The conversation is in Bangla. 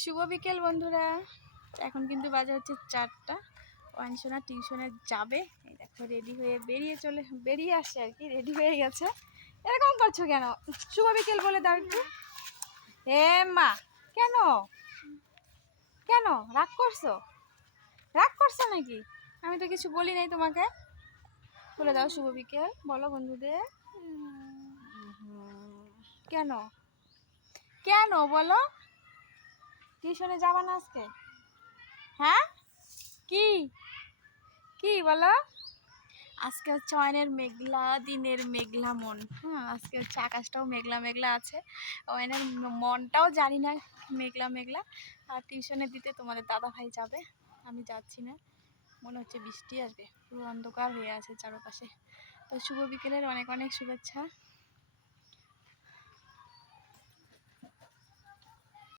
শুভ বিকেল বন্ধুরা। এখন কিন্তু বাজে হচ্ছে চারটা। অঞ্চনা টিউশনে যাবে। এই দেখো রেডি হয়ে বেরিয়ে চলে বেরিয়ে আসছে আর কি রেডি হয়ে গেছে। এরকম করছ কেন? শুভ বিকেল বলে দাও একটু। হে মা কেন? কেন? রাগ করছ? রাগ করছ নাকি? আমি তো কিছু বলি নাই তোমাকে। বলে দাও শুভ বিকেল বলো বন্ধুদের। কেন? কেন বলো? টিউশনে যাবা না আজকে? হ্যাঁ? কি? কি বলো? আজকে হচ্ছে অয়নের মেঘলা দিনের মেঘলা মন। হ্যাঁ আজকে হচ্ছে আকাশটাও মেঘলা মেঘলা আছে। অয়নের মনটাও জানি না মেঘলা মেঘলা। আর টিউশনে দিতে তোমাদের দাদা ভাই যাবে। আমি যাচ্ছি না। মনে হচ্ছে বৃষ্টি আসবে। পুরো অন্ধকার হয়ে আছে চারপাশে। তো শুভ বিকেলের অনেক অনেক শুভেচ্ছা।